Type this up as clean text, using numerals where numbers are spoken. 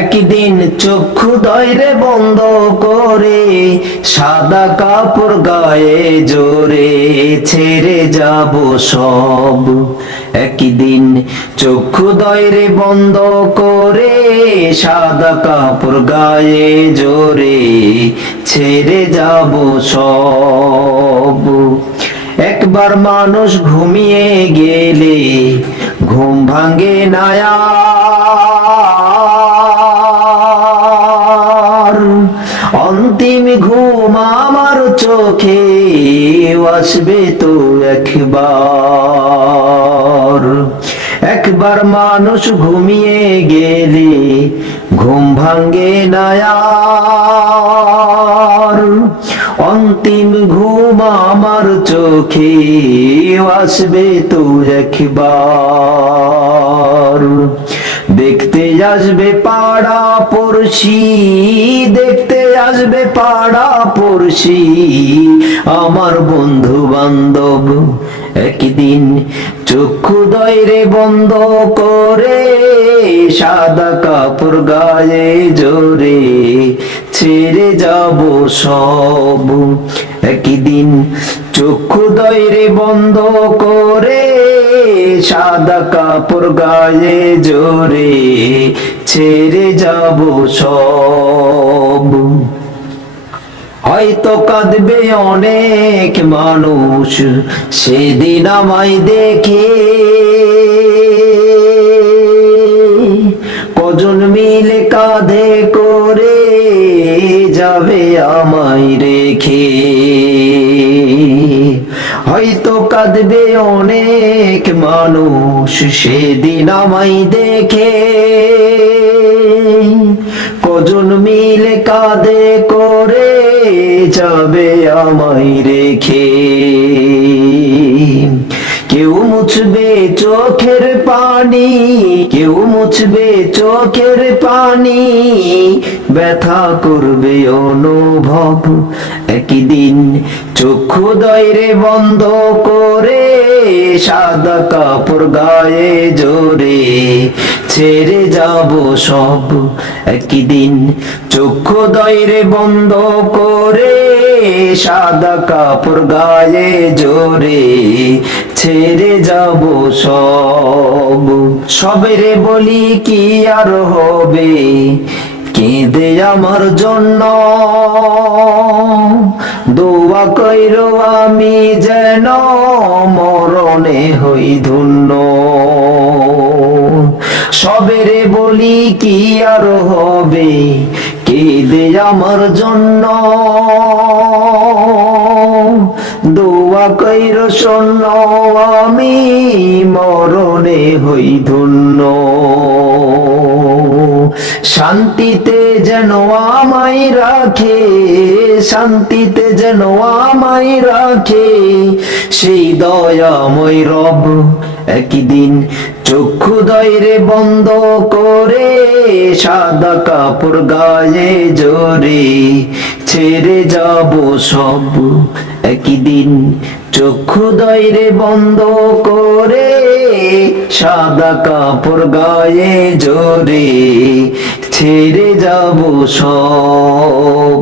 একদিন চক্ষু দয়রে বন্ধ করে সাদা কাপড় গায়ে জোরে ছেড়ে যাব সব। একদিন চক্ষু দয়রে বন্ধ করে সাদা কাপড় গায়ে জোরে ছেড়ে যাব সব। একবার মানুষ ঘুমিয়ে গেলে ঘুম ভাঙে না আর। অন্তিম ঘুম আমার চোখে আসবে তো একবার। একবার মানুষ ঘুমিয়ে গেলে ঘুম ভাঙে না আর। অন্তিম ঘুম আমার চোখে আসবে তো একবার। দেখতে আসবে পাড়া পড়শি, দেখতে আসবে পাড়া পড়শি আমার বন্ধু বান্ধব। একদিন চক্ষু দয়রে বন্ধ করে সাদা কাপড় গায়ে জোরে ছেড়ে যাব সব। একদিন চক্ষু দয়রে বন্ধ করে সাদা কাপড় গায়ে জোরে ছেড়ে যাব সব। হয়তো কাঁদবে অনেক মানুষ সেদিন আমায় দেখে, কজন মিলে কাঁধে করে যাবে আমায় রেখে। হয়তো কাঁদবে অনেক মানুষ সেদিন আমায় দেখে, কজন মিলে কাঁধে করে যাবে আমায় রেখে। কেউ মুছবে চোখের পানি, কেউ মুছবে চোখের পানি, ব্যথা করবে অনুভব। একদিন চক্ষু দয়রে বন্ধ করে সাদা কাপড় গায়ে জোরে ছেড়ে যাব সব। একদিন চক্ষু দয়রে বন্ধ করে সাদা কাপড় গায়ে জোরে ছেড়ে যাব সব। সবেরে বলি কি আর হবে কেঁদে আমার জন্য, দোয়া কইরো আমি যেন মরণে হই ধন্য। সবেরে বলি কি আর হবে কেঁদে আমার জন্য, দোয়া কইরো শোনো আমি মরণে হই ধন্য। শান্তিতে যেন আমায় রাখে, শান্তিতে যেন আমায় রাখে সেই দয়াময় রব। একদিন চক্ষু দয়রে বন্ধ করে সাদা কাপড় গায়ে জোরে ছেড়ে যাব সব। একদিন চক্ষু দয়রে বন্ধ করে সাদা কাপড় গায়ে জোরে ছেড়ে যাব সব।